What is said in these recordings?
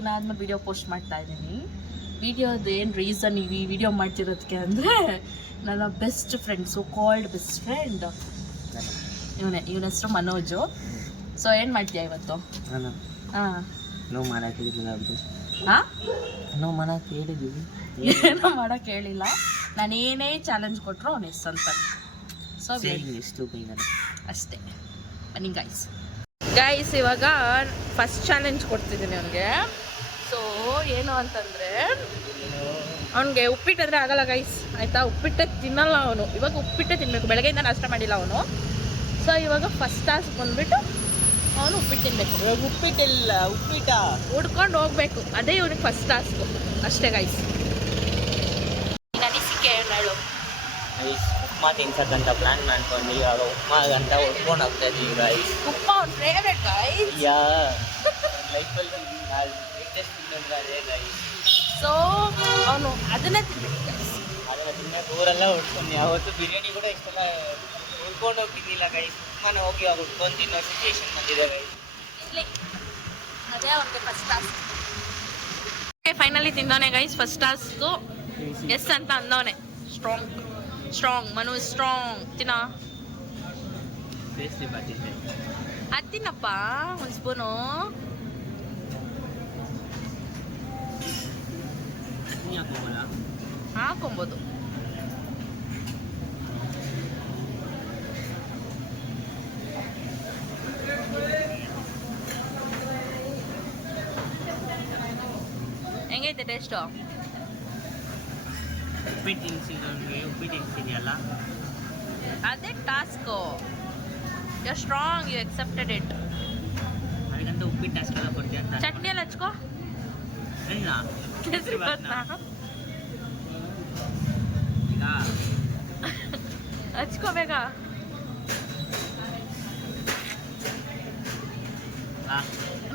ದಿನ ಆದ್ಮೇಲೆ video post ಮಾಡ್ತಾ ಇದ್ದೀನಿ. ವಿಡಿಯೋದು ಏನು ರೀಸನ್ ಈ ವಿಡಿಯೋ ಮಾಡ್ತಿರೋದಕ್ಕೆ ಅಂದರೆ ನನ್ನ best friend, so called best friend ಇವನ ಹೆಸರು ಮನೋಜು. ಸೊ ಏನು ಮಾಡ್ತೀಯಾ ಇವತ್ತು? ಹಾಂ, ನಾವು ಮಾಡೋಕ್ಕೆ ಹೇಳಿಲ್ಲ. ಹಾಂ, ನಾವು ಮಾಡೋಕ್ಕೆ ಹೇಳಿದ್ದೀವಿ, ಏನೋ ಮಾಡೋಕ್ಕೆ ಹೇಳಿಲ್ಲ. ನಾನು ಏನೇ ಚಾಲೆಂಜ್ ಕೊಟ್ಟರು ಅವ್ನು ಎಸ್ ಅಂತಾನೆ. ಸೊ ಎಷ್ಟು ಬೈದಾನೆ ಅಷ್ಟೇ. ಬನ್ನಿ ಗೈಸ್ ಇವಾಗ ಫಸ್ಟ್ ಚಾಲೆಂಜ್ ಕೊಡ್ತಿದ್ದೀನಿ ಅವನಿಗೆ. ಸೊ ಏನು ಅಂತಂದರೆ ಅವನಿಗೆ ಉಪ್ಪಿಟ್ಟು ಅಂದರೆ ಆಗಲ್ಲ ಗೈಸ್, ಆಯಿತಾ? ಉಪ್ಪಿಟ್ಟೆ ತಿನ್ನಲ್ಲ ಅವನು. ಇವಾಗ ಉಪ್ಪಿಟ್ಟೆ ತಿನ್ನಬೇಕು. ಬೆಳಗ್ಗೆಯಿಂದ ನಾಷ್ಟ ಮಾಡಿಲ್ಲ ಅವನು. ಸೊ ಇವಾಗ ಫಸ್ಟ್ ಟಾಸ್ಕ್ ಬಂದುಬಿಟ್ಟು ಅವನು ಉಪ್ಪಿಟ್ಟು ತಿನ್ನಬೇಕು. ಇವಾಗ ಉಪ್ಪಿಟ್ಟಿಲ್ಲ, ಉಪ್ಪಿಟ್ಟ ಹುಡ್ಕೊಂಡು ಹೋಗ್ಬೇಕು. ಅದೇ ಇವ್ನಿಗೆ ಫಸ್ಟ್ ಟಾಸ್ಕು ಅಷ್ಟೇ ಗೈಸ್. ಅನಿಸಿಕೆ ಹೇಳು. ಉಪ್ಮಾ ತಿನ್ಸಕ್ಕಂತ ಪ್ಲಾನ್ ಮಾಡ್ಕೊಂಡು ಇವಾಗ ಉಪ್ಮಾಗಂತ ಹೊಡ್ಕೊಂಡು ಹೋಗ್ತಾ ಇದೀವಿ ಗೈಸ್. ಉಪ್ಮಾ ಅವ್ನ ಫೇವ್ರೆಟ್ ಗೈಸ್. ಯಾ ಲೈಫಲ್ಲಿ ಲೇಟೆಸ್ಟ್ ಫುಡ್ ಅಂದರೆ ಅದೇ ಗೈಸ್. ಸೊ ಅವನು ಅದನ್ನೇ ತಿನ್ನಬೇಕು ಗೈಸ್. ಅದನ್ನು ತಿನ್ನಕ್ಕೆ ಊರೆಲ್ಲ ಹೊಡ್ಕೊಂಡು ಯಾವತ್ತು ಬಿರಿಯಾನಿ ಕೂಡ ಇಷ್ಟೆಲ್ಲ ಹುಡ್ಕೊಂಡು ಹೋಗ್ತಿದ್ದಿಲ್ಲ ಗೈಸ್. ಉಪ್ಮಾನ ಹೋಗಿ ಅವಾಗ ಹುಡ್ಕೊಂಡು ತಿನ್ನೋ ಸಿಚುವೇಶನ್ ಬಂದಿದೆ ಗೈಸ್. ಇಲ್ಲಿ ಅದೇ ಅವ್ನಿಗೆ ಫಸ್ಟ್ ಟಾಸ್ಕ್. ಫೈನಲಿ ತಿಂದವನೆ ಗೈಸ್ ಫಸ್ಟ್ ಟಾಸ್ಕು. ಎಸ್ ಅಂತ ಅಂದವನೆ. Strong Manu strong. ತಿನ್ನ ಬೇಸ್ಲಿ ಬಾತಿದ್ದೆ ಅದು ತಿನ್ನಪ್ಪ ಒಂದು ಸ್ಪೂನು. ಹಾಕೊಬೋದು. ಹೆಂಗೈತೆ ಟೇಸ್ಟು? ಉಪ್ಪಿಟ್ಟು ತಿನ್ಸಿದೆಯಲ್ಲ ಅದೇ task. You strong, you accepted it. ಅದಕ್ಕಂತ ಉಪ್ಪಿಟ್ಟು ಟಾಸ್ಕ್ ಎಲ್ಲ ಕೊಡ್ತೀಯ ಅಂತ ಚಟ್ನಿ ಎಲ್ಲ ಹಚ್ಕೋ. ಈಗ ಹಚ್ಕೋಬೇಕ.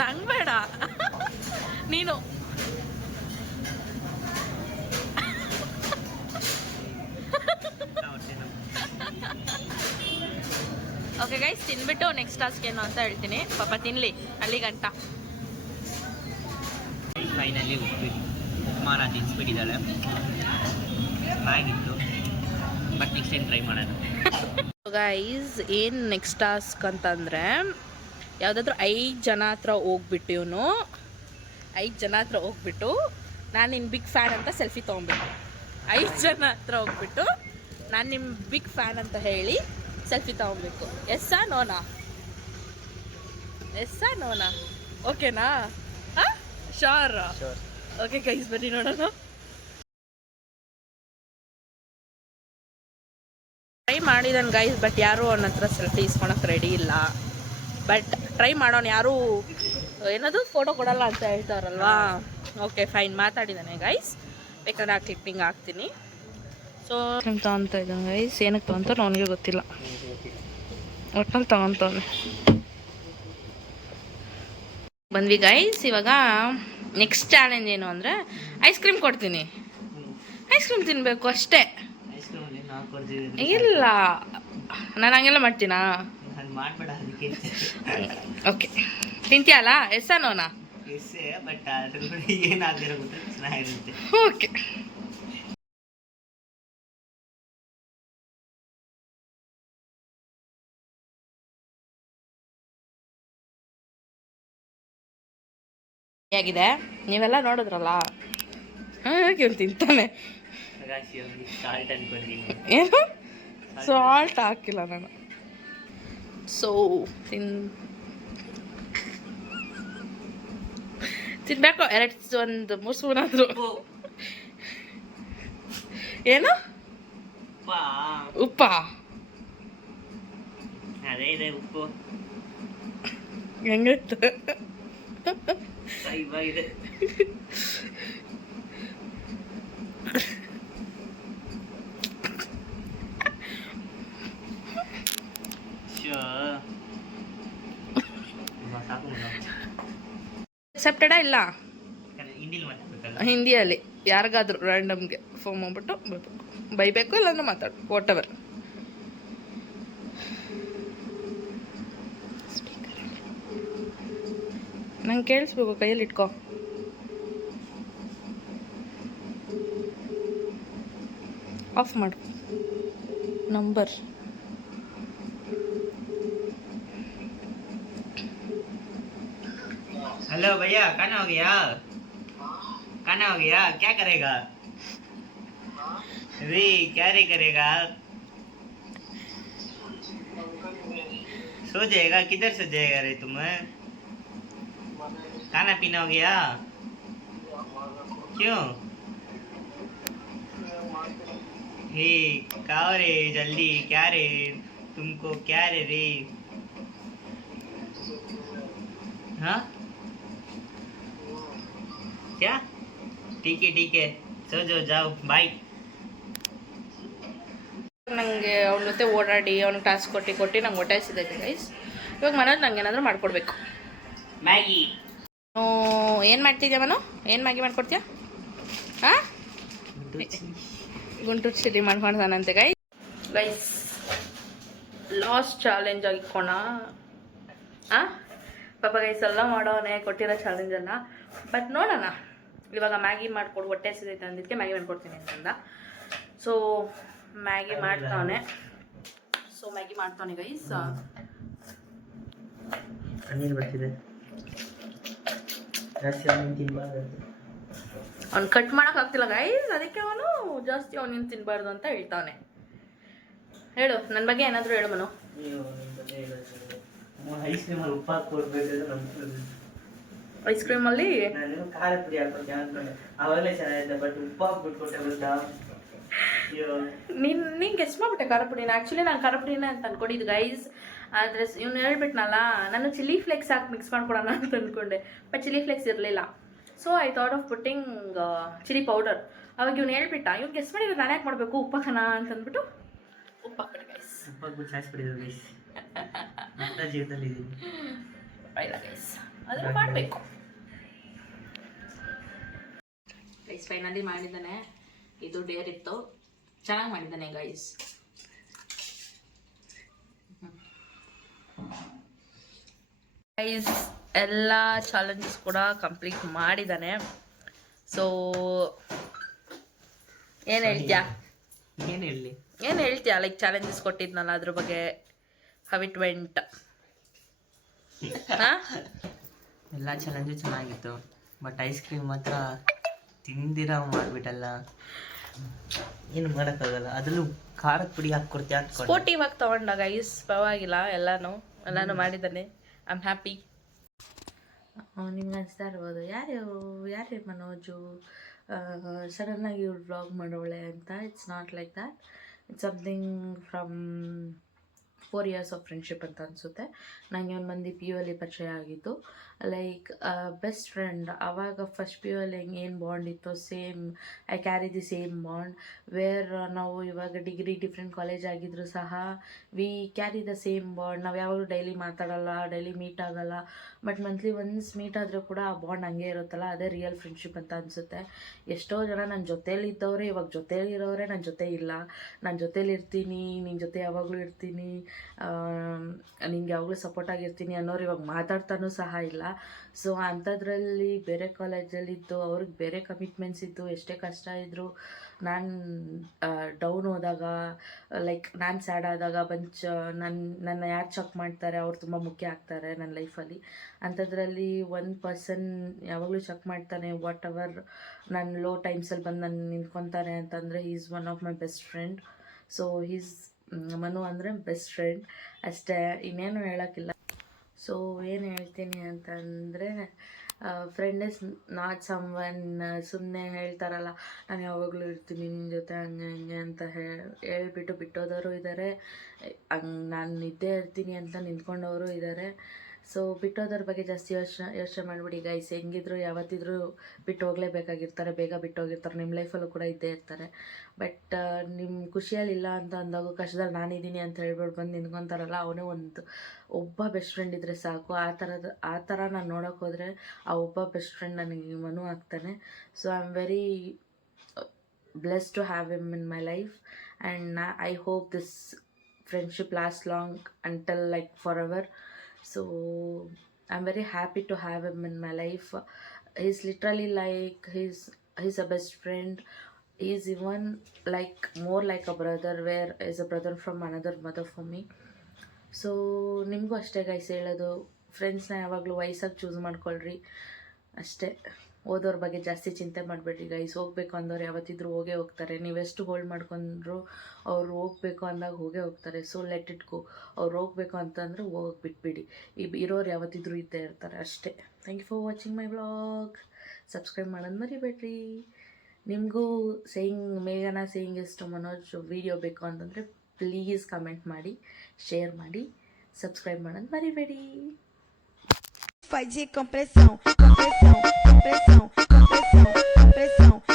ನಂಗೆ ಬೇಡ, ನೀನು. ಓಕೆ ಗೈಸ್, ತಿನ್ಬಿಟ್ಟು ನೆಕ್ಸ್ಟ್ ಟಾಸ್ಕ್ ಏನು ಅಂತ ಹೇಳ್ತೀನಿ. ಪಾಪ ತಿನ್ನಲಿ ಅಲ್ಲಿ ಗಂಟ. ಫೈನಲಿ ಉಪ್ಮಾನ ತಿನ್ಸ್ಬಿಟ್ಟಿದ್ದಾಳೆ. ಚೆನ್ನಾಗಿತ್ತು, ಬಟ್ ನೆಕ್ಸ್ಟ್ ಟೈಮ್ ಟ್ರೈ ಮಾಡೋಣ. ಗೈಸ್ ಏನು ನೆಕ್ಸ್ಟ್ ಟಾಸ್ಕ್ ಅಂತಂದರೆ ಯಾವುದಾದ್ರೂ 5 ಜನ ಹತ್ರ ಹೋಗ್ಬಿಟ್ಟು ಇವನು 5 ಜನ ಹತ್ರ ಹೋಗ್ಬಿಟ್ಟು ನಾನು ನಿನ್ನ ಬಿಗ್ ಫ್ಯಾನ್ ಅಂತ ಸೆಲ್ಫಿ ತೊಗೊಬೇಕು. 5 ಜನ ಹತ್ರ ಹೋಗ್ಬಿಟ್ಟು ನಾನು ನಿಮ್ಮ ಬಿಗ್ ಫ್ಯಾನ್ ಅಂತ ಹೇಳಿ ಸೆಲ್ಫಿ ತೊಗೊಬೇಕು. ಎಸ್ಸಾ ನೋನಾ? ಎಸ್ಸಾ ನೋನಾ? ಓಕೆನಾ? ಹಾಂ, ಶೋರ್. ಓಕೆ ಗೈಸ್, ಬನ್ನಿ ನೋಡೋಣ. ಟ್ರೈ ಮಾಡಿದಾನೆ ಗೈಸ್, ಬಟ್ ಯಾರೂ ಅವನ ಹತ್ರ ಸೆಲ್ಫಿ ಇಸ್ಕೊಳಕ್ಕೆ ರೆಡಿ ಇಲ್ಲ. ಬಟ್ ಟ್ರೈ ಮಾಡೋಣ. ಯಾರೂ ಏನದು ಫೋಟೋ ಕೊಡಲ್ಲ ಅಂತ ಹೇಳ್ತಾರಲ್ವಾ. ಓಕೆ ಫೈನ್, ಮಾತಾಡಿದ್ದಾನೆ ಗೈಸ್. ಬೇಕಾದ್ರೆ ಆ ಕ್ಲಿಪ್ಪಿಂಗ್ ಹಾಕ್ತೀನಿ. ಸೊ ತೊಗೊತಾ ಇದ್ದಾನೆ ಗೈಸ್. ಏನಕ್ಕೆ ತೊಗೊಂತಾರೋ ಅವನಿಗೆ ಗೊತ್ತಿಲ್ಲ, ಒಟ್ಟಲ್ಲಿ ತೊಗೊತಾನೆ. ಬಂದ್ವಿ ಗೈಸ್. ಇವಾಗ ನೆಕ್ಸ್ಟ್ ಚಾಲೆಂಜ್ ಏನು ಅಂದರೆ ಐಸ್ ಕ್ರೀಮ್ ಕೊಡ್ತೀನಿ. ಐಸ್ ಕ್ರೀಮ್ ತಿನ್ನಬೇಕು ಅಷ್ಟೇ. ಇಲ್ಲ, ನಾನು ಹಂಗೆಲ್ಲ ಮಾಡ್ತೀನಾ? ಓಕೆ, ತಿಂತೀಯಲ್ಲ? ಎಸ್ಸಾ ನೋನಾ? ಓಕೆ. ಹೇಗಿದೆ ನೀವೆಲ್ಲ ನೋಡಿದ್ರಲ್ಲ. ಹಾಗೆ ತಿಂತಾನೆ. ಏನು ಸಾಲ್ಟ್ ಹಾಕಿಲ್ಲ ನಾನು. ಸೊ ತಿನ್ಬೇಕು. 1-3 ಸ್ಪೂನ್ ಆದರೂ. ಏನು ಉಪ್ಪಾ? ಅದೇ ಇದೆ ಉಪ್ಪು. ಹೆಂಗಿತ್ತು? ಇದೆ. ಅಕ್ಸೆಪ್ಟೆಡಾ ಇಲ್ಲ? ಹಿಂದಿಯಲ್ಲಿ ಯಾರಿಗಾದ್ರೂ ರ್ಯಾಂಡಮ್ಗೆ ಫೋನ್ ಮಾಡ್ಬಿಟ್ಟು ಬೈಬೇಕು, ಇಲ್ಲಾಂದ್ರೆ ಮಾತಾಡು, ವಾಟ್ ಎವರ್. ನಂಗೆ ಕೇಳಿಸ್ಬೇಕು, ಕೈಯಲ್ಲಿ ಇಟ್ಕೋ. ಆಫ್ ಮಾಡು ನಂಬರ್. हेलो भैया, खाना हो गया? खाना हो गया? क्या करेगा? रे क्या रे करेगा? सो जाएगा? किधर सो जाएगा रे तुम? खाना पीना हो गया? क्यों? हे क्या रे जल्दी, क्या रे तुमको, क्या रे रे? हाँ क्या? ठीक है सो जाओ बाय. ನನಗೆ ಅವನ ಜೊತೆ ಓಡಾಡಿ ಅವ್ನಿಗೆ ಟಾಸ್ಕ್ ಕೊಟ್ಟು ನಂಗೆ ಹೊಟ್ಟೆ ಹಸಿದೈತೆ ಗೈಸ್. ಇವಾಗ ಮನೇಲಿ ನಂಗೆ ಏನಾದರೂ ಮಾಡ್ಕೊಡ್ಬೇಕು. ಮ್ಯಾಗಿ. ಏನು ಮಾಡ್ತಿದ್ಯಾ ಮನು? ಏನು ಮ್ಯಾಗಿ ಮಾಡ್ಕೊಡ್ತೀಯಾ? ಹಾಂ, ಗುಂಟೂರು ಚಿಲ್ಲಿ ಮಾಡ್ಕೊಳ್ತಾನಂತೆ ಗೈಸ್. ಲಾಸ್ಟ್ ಚಾಲೆಂಜ್ ಆಗಿಕ್ಕೋಣ. ಹಾಂ ಪಾಪ ಗೈಸ್ ಎಲ್ಲ ಮಾಡೋನೆ ಕೊಟ್ಟಿರೋ ಚಾಲೆಂಜನ್ನು. ಬಟ್ ನೋಡೋಣ, ಇವಾಗ ಮ್ಯಾಗಿ ಮಾಡ್ಕೊಡು ಹೊಟ್ಟೆ ಹಸಿದೈತೆ ಅಂದಿದ್ದಕ್ಕೆ ಮ್ಯಾಗಿ ಮಾಡ್ಕೊಡ್ತೀನಿ ಅಂತಂದ. ಸೊ ಮ್ಯಾಗಿ ಮಾಡ್ತಾವನೆ. ಗೈಸ್. ನೀರು ಬರ್ತಿದೆ. ಅವ್ನು ಕಟ್ ಮಾಡೋಕ್ಕಾಗ್ತಿಲ್ಲ ಗೈಸ್, ಅದಕ್ಕೆ ಅವನು ಜಾಸ್ತಿ ಅವನಿಂದ ತಿನ್ನಬಾರ್ದು ಅಂತ ಹೇಳ್ತಾವನೆ. ಹೇಳು ನನ್ನ ಬಗ್ಗೆ ಏನಾದರೂ ಹೇಳು ಮನು. ಐಸ್ ಕ್ರೀಮಲ್ಲಿ ಉಪ್ಪು ಹಾಕಿ ಕೊಡ್ಬೇಕು. ಐಸ್ ಕ್ರೀಮಲ್ಲಿ ನಾನು ಖಾರ ಪುಡಿ ಹಾಕ್ಕೊಟ್ಟೆ ಅನ್ಕೊಂಡೆ, ಅವಾಗಲೇ ಚೆನ್ನಾಗಿದ್ದೆ. ಬಟ್ ಉಪ್ಪು ಹಾಕ್ಬಿಟ್ಟು ಕೊಟ್ಟೆ ಗೊತ್ತಾ? ನೀನು ಗೆಸ್ಟ್ ಮಾಡಿಬಿಟ್ಟೆ ಖಾರ ಪುಡಿನ. ಆ್ಯಕ್ಚುಲಿ ನಾನು ಖಾರ ಪುಡಿನ ಅಂತ ಅಂದ್ಕೊಂಡಿದ್ದು ಗೈಸ್. ಆದರೆ ಇವ್ನು ಹೇಳ್ಬಿಟ್ನಲ್ಲ, ನಾನು ಚಿಲ್ಲಿ ಫ್ಲೇಕ್ಸ್ ಹಾಕಿ ಮಿಕ್ಸ್ ಮಾಡ್ಕೊಡೋಣ ಅಂತ ಅಂದ್ಕೊಂಡೆ. ಬಟ್ ಚಿಲ್ಲಿ ಫ್ಲೇಕ್ಸ್ ಇರಲಿಲ್ಲ. So I thought of putting chilli powder. ಅವಾಗ ಇವ್ನು ಹೇಳ್ಬಿಟ್ಟ, ಇವ್ನು ಗೆಸ್ಟ್ ಮಾಡಿದ್ರೆ ನಾನು ಯಾಕೆ ಮಾಡಬೇಕು, ಉಪ್ಪಕ್ಕನ ಅಂತ ಅಂದ್ಬಿಟ್ಟು ಉಪ್ಪು ಹಾಕ್ಬಿಟ್ಟೆ ಗೈಸ್. ಉಪ್ಪು ಹಾಕ್ಬಿಟ್ಟು ಸಾಯಿಸ್ಬಿಟ್ಟಿದ್ದು ಗೈಸ್. ನನ್ನ ಜೀವನದಲ್ಲಿ ಇದ್ದೀನಿ ಇಲ್ಲ ಗೈಸ್, ಅದನ್ನು ಮಾಡಬೇಕು ಗೈಸ್. ಫೈನಲಿ ಮಾಡಿದ್ದಾನೆ. ಇದು ಡೇರ್ ಇತ್ತು, ಚೆನ್ನಾಗಿ ಮಾಡಿದ್ದಾನೆ ಗೈಸ್. ಗೈಸ್ ಎಲ್ಲ ಚಾಲೆಂಜಸ್ ಕೂಡ ಕಂಪ್ಲೀಟ್ ಮಾಡಿದ್ದಾನೆ. ಸೊ ಏನು ಹೇಳ್ತೀಯಾ? ಏನು ಹೇಳ್ತೀಯಾ ಲೈಕ್ ಚಾಲೆಂಜಸ್ ಕೊಟ್ಟಿದ್ನಲ್ಲ ಅದ್ರ ಬಗ್ಗೆ, ಹೌ ಇಟ್ ವೆಂಟ್? ಹಾಂ, ಎಲ್ಲ ಚಾಲೆಂಜು ಚೆನ್ನಾಗಿತ್ತು. ಬಟ್ ಐಸ್ ಕ್ರೀಮ್ ಮಾತ್ರ ತಿಂದಿರ ಮಾಡಿಬಿಟ್ಟಲ್ಲ, ಏನು ಮಾಡೋಕ್ಕಾಗಲ್ಲ. ಅದರಲ್ಲೂ ಖಾರದ ಪುಡಿ ಹಾಕ್ಕೊಡ್ತೀಯ ಅಂದ್ಕೊಂಡು ಸ್ಪೋರ್ಟಿವ್ ಆಗಿ ತೊಗೊಂಡ ಗೈಸ್. ಪರವಾಗಿಲ್ಲ, ಎಲ್ಲನೂ ಮಾಡಿದ್ದಾನೆ. I am happy. ನಿಮ್ಗೆ ಅನಿಸ್ತಾ ಇರ್ಬೋದು, ಯಾರೇ ಮನೋಜು ಸಡನ್ನಾಗಿ ಇವ್ರು ವ್ಲಾಗ್ ಮಾಡೋಳೆ ಅಂತ. It's not like that. It's something from 4 years of friendship ಅಂತ ಅನಿಸುತ್ತೆ. ನನಗೆ ಒಂದು ಮಂದಿ ಪಿ ಯು ಅಲ್ಲಿ ಪರಿಚಯ ಆಗಿತ್ತು. Like best friend. ಆವಾಗ ಫಸ್ಟ್ ಪಿ ಯು ಅಲ್ಲಿ ಏನು ಬಾಂಡ್ ಇತ್ತು, same I carry the same bond. Where ನಾವು ಇವಾಗ ಡಿಗ್ರಿ ಡಿಫ್ರೆಂಟ್ ಕಾಲೇಜ್ ಆಗಿದ್ರು ಸಹ we carry the same bond. ನಾವು ಯಾವಾಗಲೂ ಡೈಲಿ ಮಾತಾಡಲ್ಲ, ಡೈಲಿ ಮೀಟ್ ಆಗಲ್ಲ, ಬಟ್ ಮಂತ್ಲಿ ಒನ್ಸ್ ಮೀಟ್ ಆದರೂ ಕೂಡ ಆ ಬಾಂಡ್ ಹಂಗೆ ಇರುತ್ತಲ್ಲ, ಅದೇ ರಿಯಲ್ ಫ್ರೆಂಡ್ಶಿಪ್ ಅಂತ ಅನಿಸುತ್ತೆ. ಎಷ್ಟೋ ಜನ ನನ್ನ ಜೊತೇಲಿ ಇದ್ದವರೇ ಇವಾಗ ಜೊತೇಲಿರೋರೇ ನನ್ನ ಜೊತೆ ಇಲ್ಲ. ನಾನು ಜೊತೇಲಿ ಇರ್ತೀನಿ, ನಿನ್ನ ಜೊತೆ ಯಾವಾಗಲೂ ಇರ್ತೀನಿ, ನಿಂಗೆ ಯಾವಾಗಲೂ ಸಪೋರ್ಟ್ ಆಗಿರ್ತೀನಿ ಅನ್ನೋರು ಇವಾಗ ಮಾತಾಡ್ತಾನೂ ಸಹ ಇಲ್ಲ. ಸೊ ಅಂಥದ್ರಲ್ಲಿ ಬೇರೆ ಕಾಲೇಜಲ್ಲಿದ್ದು ಅವ್ರಿಗೆ ಬೇರೆ ಕಮಿಟ್ಮೆಂಟ್ಸ್ ಇದ್ದು, ಎಷ್ಟೇ ಕಷ್ಟ ಇದ್ದರೂ ನಾನು ಡೌನ್ ಹೋದಾಗ, ಲೈಕ್ ನಾನು ಸ್ಯಾಡ್ ಆದಾಗ ನನ್ನ ಯಾರು ಚೆಕ್ ಮಾಡ್ತಾರೆ, ಅವ್ರು ತುಂಬ ಮುಖ್ಯ ಆಗ್ತಾರೆ ನನ್ನ ಲೈಫಲ್ಲಿ. ಅಂಥದ್ರಲ್ಲಿ ಒಂದು ಪರ್ಸನ್ ಯಾವಾಗಲೂ ಚೆಕ್ ಮಾಡ್ತಾನೆ. ವಾಟ್ ಎವರ್ ನನ್ನ ಲೋ ಟೈಮ್ಸಲ್ಲಿ ಬಂದು ನಾನು ನಿಂತ್ಕೊತಾನೆ ಅಂತಂದರೆ is one of my best friend. So Manu ಅಂದರೆ ಬೆಸ್ಟ್ ಫ್ರೆಂಡ್ ಅಷ್ಟೇ, ಇನ್ನೇನು ಹೇಳೋಕ್ಕಿಲ್ಲ. ಸೊ ಏನು ಹೇಳ್ತೀನಿ ಅಂತಂದರೆ, friend is not someone ಸುಮ್ಮನೆ ಹೇಳ್ತಾರಲ್ಲ ನಾನು ಯಾವಾಗಲೂ ಇರ್ತೀನಿ ನಿನ್ನ ಜೊತೆ ಹಂಗೆ ಹಂಗೆ ಅಂತ ಹೇಳ್ಬಿಟ್ಟು ಬಿಟ್ಟೋದವರು ಇದ್ದಾರೆ, ಹಂಗೆ ನಾನು ಇದ್ದೇ ಇರ್ತೀನಿ ಅಂತ ನಿಂತ್ಕೊಂಡವರು ಇದ್ದಾರೆ. ಸೊ ಬಿಟ್ಟೋದ್ರ ಬಗ್ಗೆ ಜಾಸ್ತಿ ಯೋಚನೆ ಮಾಡಿಬಿಡಿ ಗೈಸ್. ಹೆಂಗಿದ್ರು ಯಾವತ್ತಿದ್ರೂ ಬಿಟ್ಟು ಹೋಗಲೇಬೇಕಾಗಿರ್ತಾರೆ, ಬೇಗ ಬಿಟ್ಟು ಹೋಗಿರ್ತಾರೆ, ನಿಮ್ಮ ಲೈಫಲ್ಲೂ ಕೂಡ ಇದ್ದೇ ಇರ್ತಾರೆ. ಬಟ್ ನಿಮ್ಮ ಖುಷಿಯಲ್ಲಿಲ್ಲ ಅಂತ ಅಂದಾಗ ಕಷ್ಟದಲ್ಲಿ ನಾನಿದ್ದೀನಿ ಅಂತ ಹೇಳ್ಬಿಟ್ಟು ಬಂದು ನಿಂತ್ಕೊತಾರಲ್ಲ, ಅವನೇ ಒಬ್ಬ ಬೆಸ್ಟ್ ಫ್ರೆಂಡ್ ಇದ್ದರೆ ಸಾಕು. ಆ ಥರ ನಾನು ನೋಡೋಕೆ ಹೋದರೆ ಆ ಒಬ್ಬ ಬೆಸ್ಟ್ ಫ್ರೆಂಡ್ ನನಗೆ ಮನು ಆಗ್ತಾನೆ. So I am very blessed to have him in my life, and I hope this friendship lasts long until like forever. So I'm very happy to have him in my life. He's literally like he's a best friend. Is even like more like a brother where is a brother from another mother for me. So ನಿಮಗೂ ಅಷ್ಟೇ guys ಹೇಳೋದು, ಫ್ರೆಂಡ್ಸ್ನ ಯಾವಾಗಲೂ ವಯಸ್ಸಾಗಿ choose ಮಾಡ್ಕೊಳ್ರಿ ಅಷ್ಟೇ. ಓದೋರ ಬಗ್ಗೆ ಜಾಸ್ತಿ ಚಿಂತೆ ಮಾಡಬೇಡ್ರಿ ಗೈಸ್. ಹೋಗ್ಬೇಕು ಅಂದವ್ರು ಯಾವತ್ತಿದ್ರೂ ಹೋಗೇ ಹೋಗ್ತಾರೆ. ನೀವೆಷ್ಟು ಹೋಲ್ಡ್ ಮಾಡ್ಕೊಂಡ್ರು ಅವ್ರು ಹೋಗ್ಬೇಕು ಅಂದಾಗ ಹೋಗೇ ಹೋಗ್ತಾರೆ. So let it go. ಅವ್ರು ಹೋಗ್ಬೇಕು ಅಂತಂದ್ರೆ ಹೋಗಿ ಬಿಟ್ಬಿಡಿ. ಇರೋರು ಯಾವತ್ತಿದ್ರೂ ಇದ್ದೇ ಇರ್ತಾರೆ ಅಷ್ಟೇ. Thank you for watching my vlog. Subscribe ಮಾಡೋದು ಮರಿಬೇಡ್ರಿ. ನಿಮಗೂ ಮೇಘನಾ saying is to Manoj video ಬೇಕು ಅಂತಂದರೆ ಪ್ಲೀಸ್ ಕಮೆಂಟ್ ಮಾಡಿ, ಶೇರ್ ಮಾಡಿ, ಸಬ್ಸ್ಕ್ರೈಬ್ ಮಾಡೋದು ಮರಿಬೇಡಿ. Fazer compressão, compressão, compressão, compressão, compressão.